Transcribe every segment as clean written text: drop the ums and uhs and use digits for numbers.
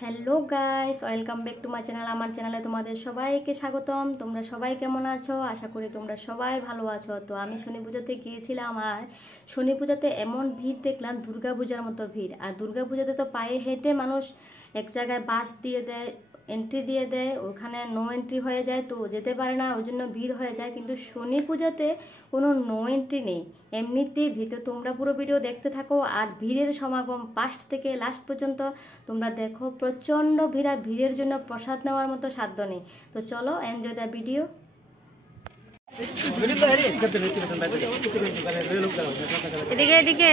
Hello guys, welcome back to my channel. আমার চ্যানেলে তোমাদের সবাইকে স্বাগতম। তোমরা সবাই কেমন আছো? আশা করি তোমরা সবাই ভালো আছো। তো আমি শনি পূজাতে গিয়েছিলাম, আর শনি পূজাতে এমন ভিড় দেখলাম, দুর্গা পূজার মতো ভিড়। আর দুর্গা পূজাতে তো পায়ে হেঁটে মানুষ এক জায়গায় বাস দিয়ে দেয়, এন্ট্রি দিয়ে দেয়, ওখানে নো এন্ট্রি হয়ে যায়, তো যেতে পারে না, ওই জন্য ভিড় হয়ে যায়। কিন্তু শনি পূজাতে কোনো নো এন্ট্রি নেই, এমনিতেই ভিতরে। তোমরা পুরো ভিডিও দেখতে থাকো, আর ভিড়ের সমাগম ফার্স্ট থেকে লাস্ট পর্যন্ত তোমরা দেখো। প্রচণ্ড ভিড়, আর ভিড়ের জন্য প্রসাদ নেওয়ার মতো সাধ্য নেই। তো চলো, এনজয় দ্য ভিডিও। এদিকে এদিকে,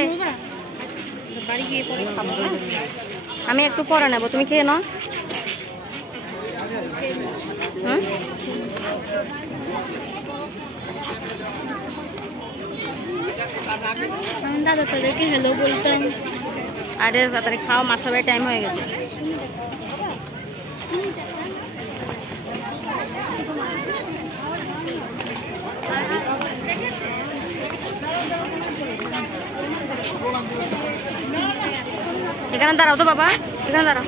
আমি একটু পরে নেবো, তুমি খেয়ে নাও। আমি দাদা তাদেরকে হ্যালো বলতাম। আরে তাড়াতাড়ি খাও, মাছ খাবার টাইম হয়ে গেছে। এখানে দাঁড়াও তো বাবা, এখানে দাঁড়াও,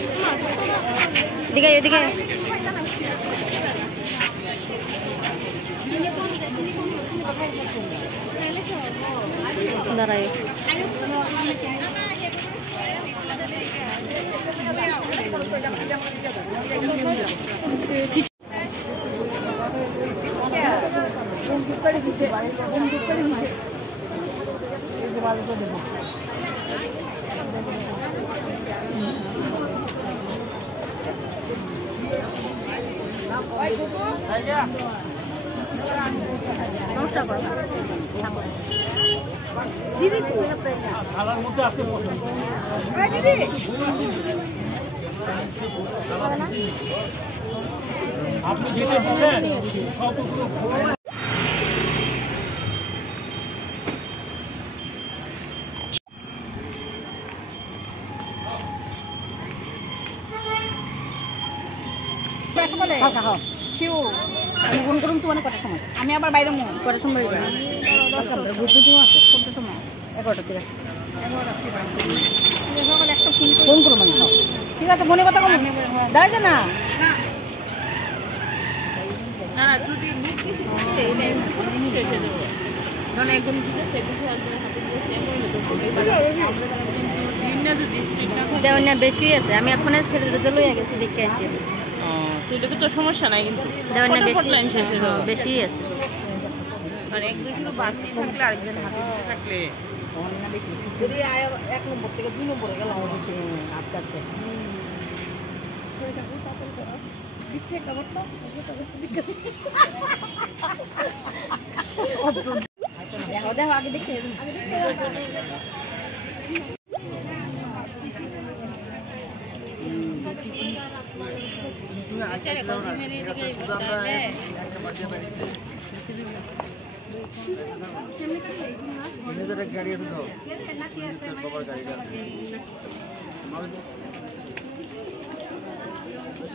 এদিকে এদিকে। দাঁড়াই, আপনি যেটা বলেন আমি ফোন করুন তোমার কটার সময়? আমি আবার বাইরে কটার সময় ঘুরতে দিও আছে কোনটার সময়? 11টার দিকে। 11টার একটা ফোন করো মানে। ঠিক আছে, ফোনে কথা বলুন, দাঁড়াইছে না দেওয়া বেশি আছে। আমি এখন ছেলেদের লইয়া গেছি, দেখতে আসি। তো সমস্যা নাই, কিন্তু বেশি আছে। আর এক দুই কিলো বাড়তি থাকলে আরেকজন হাতে থাকলে যদি 1 নম্বর থেকে 2 নম্বরে গেলাম আস্তে আস্তে দেখো আগে দেখে গাড়ি আছে তো বাবার গাড়িটা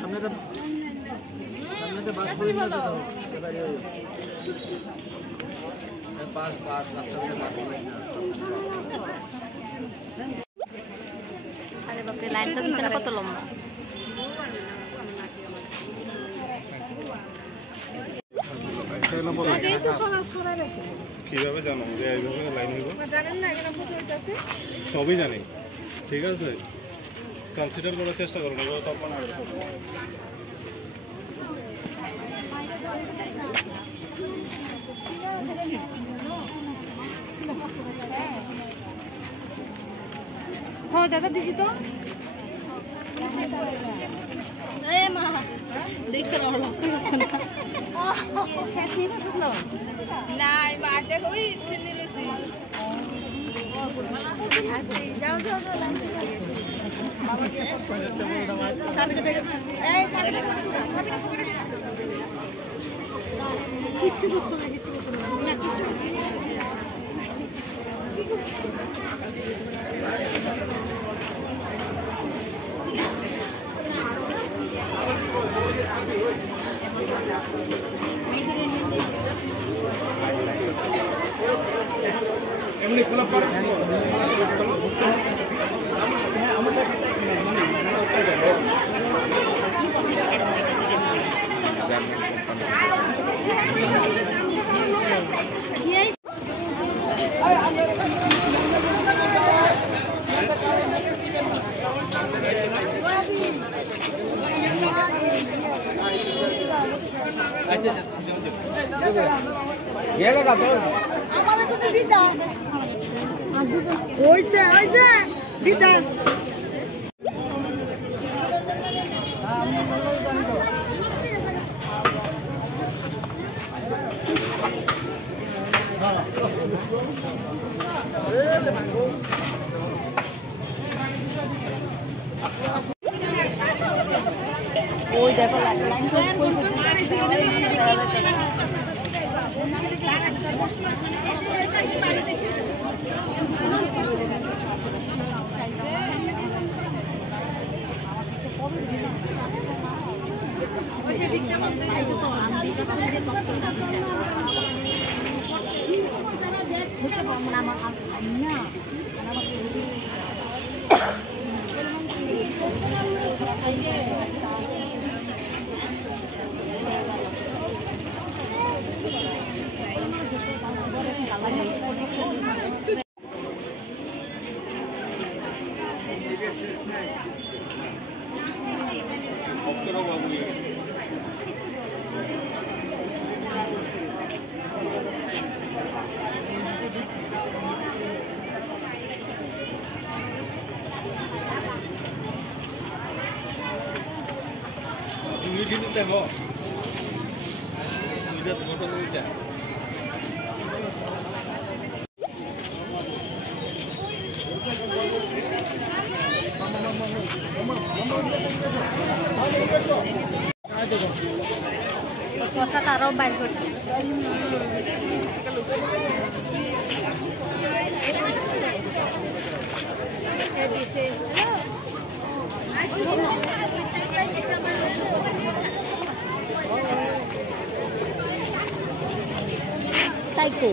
সামনে বাস বলে নিয়ে যেতে হবে। বাস আরে বাপরে, লাইন তো কিছু না, কত লম্বা। কিভাবে জানো যে এইভাবে লাইন হইব? সবই জানি, ঠিক আছে, কনসিডার করার চেষ্টা করো না, তখন দাদা দিছি তো দেখছে না আমাদের কিছু দিতা হয়েছে হয়েছে দিতা ওই দেখো দেখো দুইটা কথা তারাও বাইর করছে দিছে তাই কো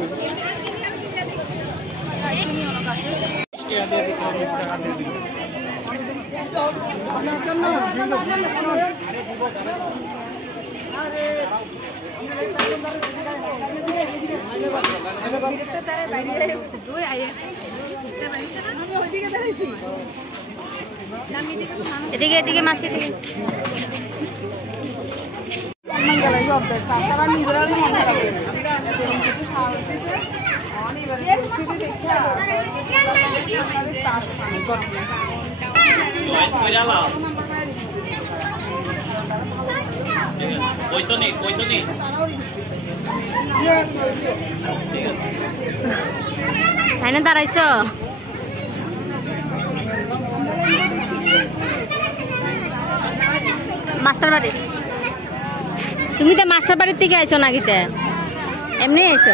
এদিকে এদিকে মাসি দিকে তাই না দাঁড়াইছ মাস্টার বাড়ি তুমি তো মাস্টার বাড়ির থেকে আইছো নাকিতে এমনি আইছো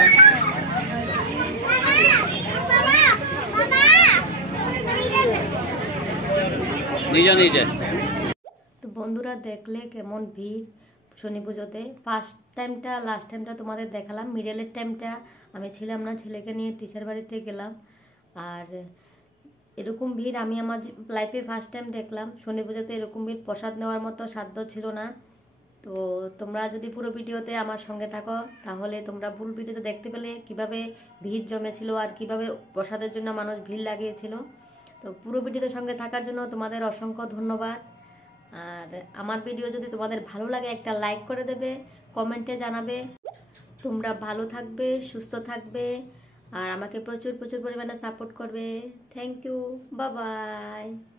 তো বন্ধুরা দেখলে কেমন ভিড় শনি পুজোতে ফার্স্ট টাইমটা লাস্ট টাইমটা তোমাদের দেখালাম মিডলের টাইমটা আমি ছিলাম না ছেলেকে নিয়ে টিচার বাড়িতে গেলাম আর এরকম ভিড় আমি আমার লাইফে ফার্স্ট টাইম দেখলাম শনি পুজোতে এরকম ভিড় প্রসাদ নেওয়ার মতো সাধ্য ছিল না তো তোমরা যদি পুরো ভিডিওতে আমার সঙ্গে থাকো তাহলে তোমরা ফুল ভিডিওতে দেখতে পেলে কিভাবে ভিড় জমেছিল আর কিভাবে প্রসাদের জন্য মানুষ ভিড় লাগিয়েছিল তো পুরো ভিডিওতে সঙ্গে থাকার জন্য তোমাদের অসংখ্য ধন্যবাদ আর আমার ভিডিও যদি তোমাদের ভালো লাগে একটা লাইক করে দেবে কমেন্টে জানাবে তোমরা ভালো থাকবে সুস্থ থাকবে আর আমাকে প্রচুর প্রচুর পরিমাণে সাপোর্ট করবে থ্যাংক ইউ বাই বাই